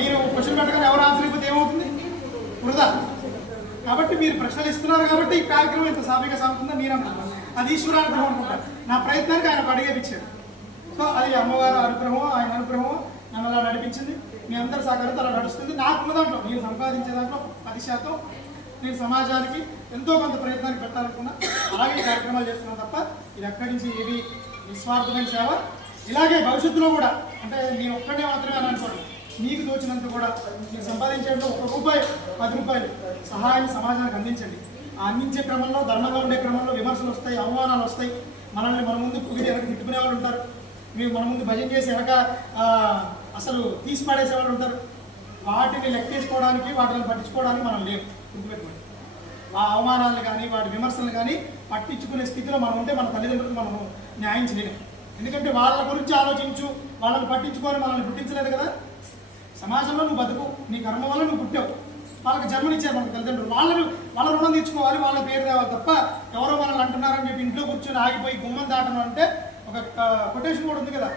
నేను క్వశ్చన్ పెట్టగానే ఎవరు ఆన్సర్ అయిపోతే ఏమవుతుంది? వృధా. కాబట్టి మీరు ప్రశ్నలు ఇస్తున్నారు కాబట్టి ఈ కార్యక్రమం ఇంత సాఫీగా సాగుతుందని నేను అనుకుంటాను. అది ఈశ్వరానుగ్రహం అనుకుంటాను. నా ప్రయత్నానికి ఆయన అడిగేపించాడు. సో అది అమ్మవారి అనుగ్రహం, ఆయన అనుగ్రహం నన్ను అలా నడిపించింది. మీ అందరి సహకారంతో అలా నడుస్తుంది. నాకున్న దాంట్లో నేను సంపాదించే దాంట్లో 10% నేను సమాజానికి ఎంతో కొంత ప్రయత్నానికి పెట్టాలనుకున్నా. అలాగే కార్యక్రమాలు చేస్తున్నాను తప్ప ఇది ఎక్కడి నుంచి ఏవి నిస్వార్థమైన సేవ. ఇలాగే భవిష్యత్తులో కూడా అంటే నేను ఒక్కడే మాత్రమే అని అనుకోండి, మీకు తోచినంత కూడా మీరు సంపాదించేట్లో ₹1, ₹10 సహాయాన్ని సమాజానికి అందించండి. ఆ అందించే క్రమంలో, ధర్మంగా ఉండే క్రమంలో విమర్శలు వస్తాయి, అవమానాలు వస్తాయి. మనల్ని మన ముందు పొగిడి వెనక తిట్టుకునే వాళ్ళు ఉంటారు. మీరు మన ముందు భజన చేసి వెనక అసలు తీసి పడేసే వాళ్ళు ఉంటారు. వాటిని లెక్కేసుకోవడానికి, వాటిని పట్టించుకోవడానికి మనం లేవు. గుర్తుపెట్టుకోండి. ఆ అవమానాలను కానీ వాటి విమర్శలను కానీ పట్టించుకునే స్థితిలో మనం ఉంటే మన తల్లిదండ్రులకు మనము న్యాయం చేయలేము. ఎందుకంటే వాళ్ళ గురించి ఆలోచించు, వాళ్ళని పట్టించుకొని మనల్ని పుట్టించలేదు కదా. సమాజంలో నువ్వు బతుకు, నీ కర్మ వల్ల నువ్వు పుట్టావు. వాళ్ళకి జన్మనిచ్చారు మనకు తల్లిదండ్రులు. వాళ్ళ రుణం తీర్చుకోవాలి, వాళ్ళ పేరు తేవాలి తప్ప ఎవరో మనల్ని అంటున్నారని చెప్పి ఇంట్లో కూర్చొని ఆగిపోయి గుమ్మం దాటను అంటే ఒక కొటేషన్ కూడా ఉంది కదా.